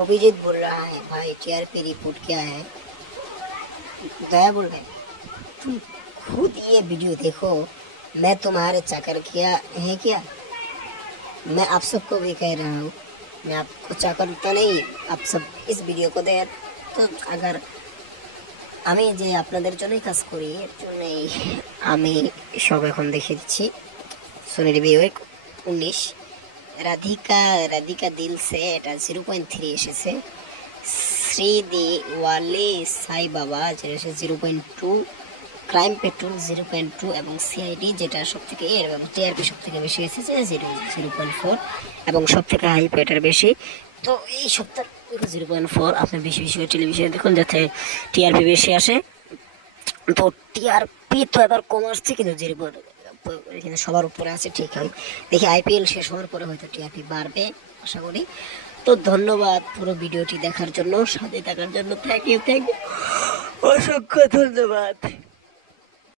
अभिजीत बोल रहा है भाई टीआरपी रिपोर्ट क्या है। दया बोल रहे तुम खुद ये वीडियो देखो। मैं तुम्हारे चाकर किया है क्या? मैं आप सबको भी कह रहा हूँ, मैं आपको चाकर तो नहीं, आप सब इस ভিডিও को দেখ। তো अगर আমি যে আপনাদের জন্যই কাজ করি এর জন্যই আমি সব এখন দেখিয়ে দিচ্ছি। সোনির বিওয়েক 19 রাধিকা রাধিকা দিল সে এটা 0.3 এসেছে। শ্রীদি ওয়ালি সাই বাবা যেটা এসেছে 0.2, ক্রাইম পেট্রোল 0.2 এবং সিআইডি যেটা সবথেকে এবং টিআরপি সবথেকে বেশি এসেছে 0.4 এবং সবথেকে হাই পেটার বেশি। তো এই সপ্তাহ 0.4 আপনি বেশি বেশি টেলিভিশনে দেখুন যাতে টিআরপি বেশি আসে। তো টিআরপি তো এবার কম আসছে কিন্তু কিন্তু সবার উপরে আছে, ঠিক হয়। দেখি আইপিএল শেষ হওয়ার পরে হয়তো টিআরপি বাড়বে আশা করি। তো ধন্যবাদ পুরো ভিডিওটি দেখার জন্য, সাথে থাকার জন্য। থ্যাংক ইউ অসংখ্য ধন্যবাদ।